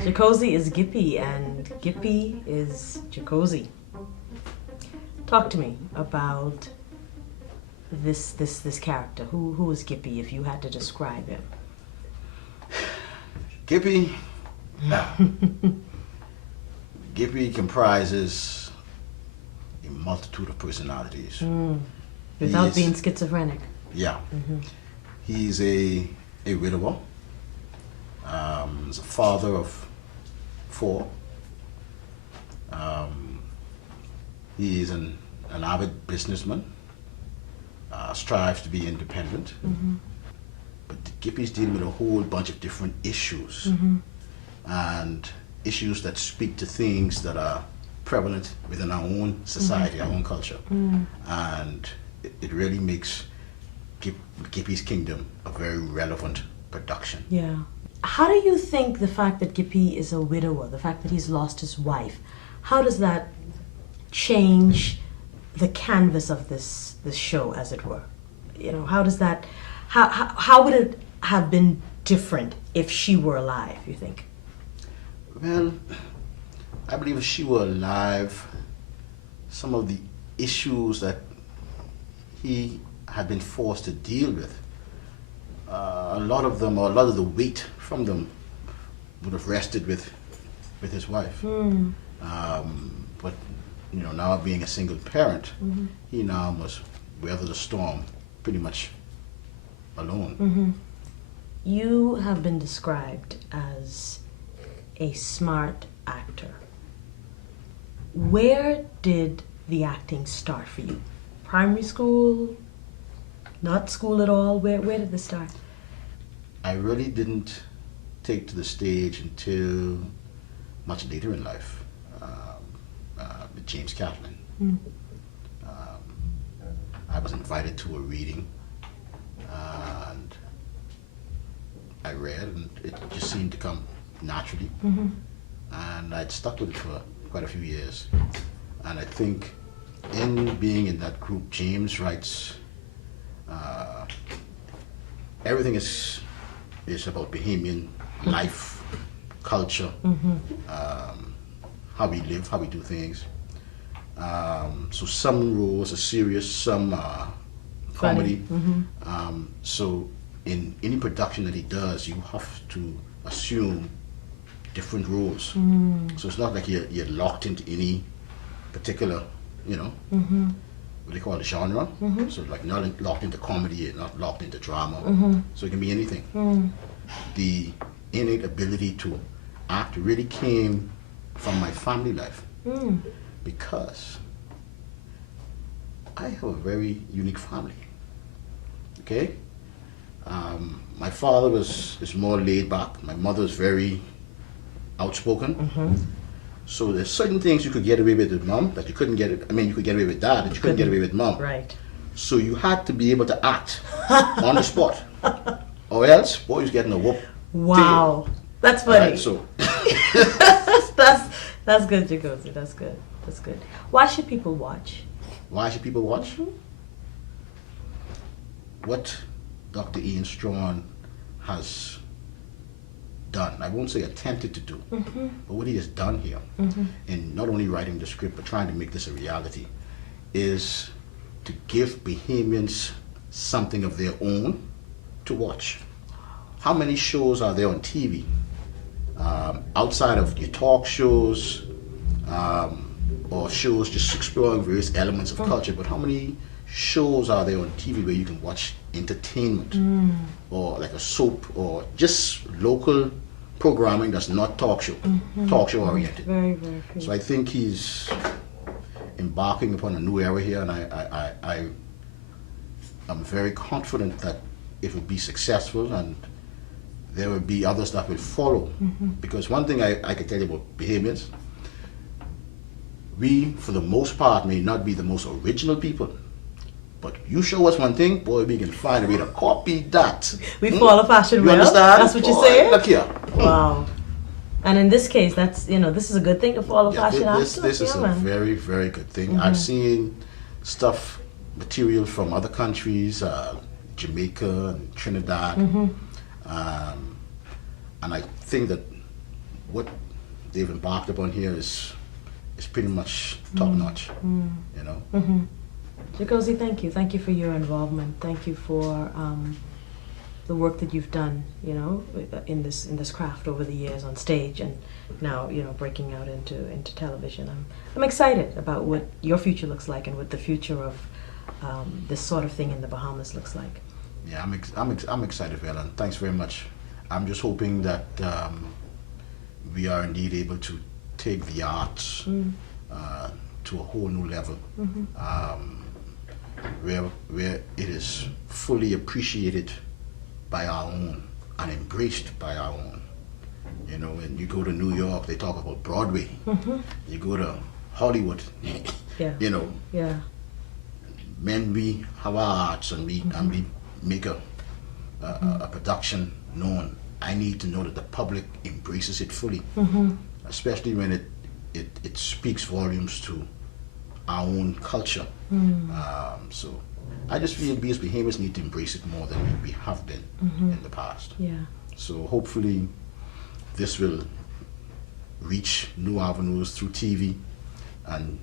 Chigozie is Gippie, and Gippie is Chigozie. Talk to me about this character. Who is Gippie, if you had to describe him? Gippie, Gippie comprises a multitude of personalities. Without being schizophrenic. Yeah. He's a widower. He's a father of 4. He's an avid businessman. Strives to be independent. But Gippie's dealing with a whole bunch of different issues. And issues that speak to things that are prevalent within our own society, our own culture. And it really makes Gippie's Kingdom a very relevant production. Yeah. How do you think the fact that Gippie is a widower, the fact that he's lost his wife, how does that change the canvas of this show, as it were? You know, how does that, how would it have been different if she were alive, you think? Well, I believe if she were alive, some of the issues that he had been forced to deal with, a lot of them, or a lot of the weight from them, would have rested with his wife. But you know, now being a single parent, he now must weather the storm pretty much alone. You have been described as a smart actor. Where did the acting start for you? Primary school? Not school at all? Where did this start? I really didn't take to the stage until much later in life, with James Catlin. I was invited to a reading, and I read, and it just seemed to come naturally. And I'd stuck with it for quite a few years. And I think in being in that group, James writes, everything is about Bahamian life, culture, how we live, how we do things. So some roles are serious, some are comedy. So in any production that he does, you have to assume different roles. So it's not like you're locked into any particular, you know, what they call it, genre. So like not locked into comedy, you're not locked into drama. So it can be anything. The innate ability to act really came from my family life, because I have a very unique family. Okay, my father is more laid back. My mother is very outspoken. So there's certain things you could get away with mom that you couldn't get it. I mean, you could get away with dad, but you couldn't get away with mom. Right. So you had to be able to act on the spot, or else boy, you're getting a whoop. Wow, that's funny. Right, so that's good, Chigozie. That's good. That's good. Why should people watch? Why should people watch? What Dr. Ian Strawn has done, I won't say attempted to do, but what he has done here, in not only writing the script but trying to make this a reality, is to give Bahamians something of their own to watch. How many shows are there on TV outside of your talk shows or shows just exploring various elements of culture, but how many shows are there on TV where you can watch entertainment or like a soap or just local programming that's not talk show oriented? Very, very good. So I think he's embarking upon a new era here, and I'm very confident that it will be successful, and there will be others that will follow. Because one thing I can tell you about Bahamians, we, for the most part, may not be the most original people, but you show us one thing, boy, we can find a way to copy that. We follow fashion You well? understand? That's what you're Boy, saying? Look here. Wow. And in this case, that's, you know, this is a good thing to follow fashion after. This is a very, very good thing. I've seen stuff, material from other countries, Jamaica and Trinidad. And I think that what they've embarked upon here is pretty much top notch. You know. Chigozie, thank you. Thank you for your involvement. Thank you for the work that you've done, you know, in this craft over the years on stage, and now, you know, breaking out into television. I'm excited about what your future looks like and what the future of this sort of thing in the Bahamas looks like. Yeah, I'm excited, Val, and thanks very much. I'm just hoping that we are indeed able to take the arts to a whole new level, where it is fully appreciated by our own and embraced by our own. You know, when you go to New York, they talk about Broadway. You go to Hollywood, you know, we have our arts, and we make a production known. I need to know that the public embraces it fully, especially when it speaks volumes to our own culture. So I just feel we as Bahamians need to embrace it more than we have been in the past. So hopefully this will reach new avenues through TV and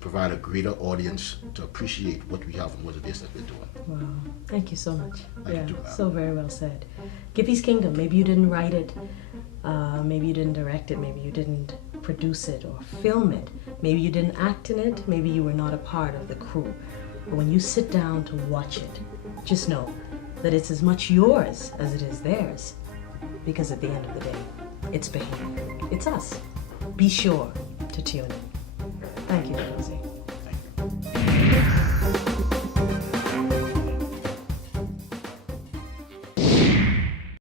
provide a greater audience to appreciate what we have and what it is that we're doing. Wow, thank you so much. Thank you too, so very well said. Gippie's Kingdom, maybe you didn't write it, maybe you didn't direct it, maybe you didn't produce it or film it, maybe you didn't act in it, maybe you were not a part of the crew. But when you sit down to watch it, just know that it's as much yours as it is theirs, because at the end of the day, it's Bahamian. It's us. Be sure to tune in. Thank you, Chigozie.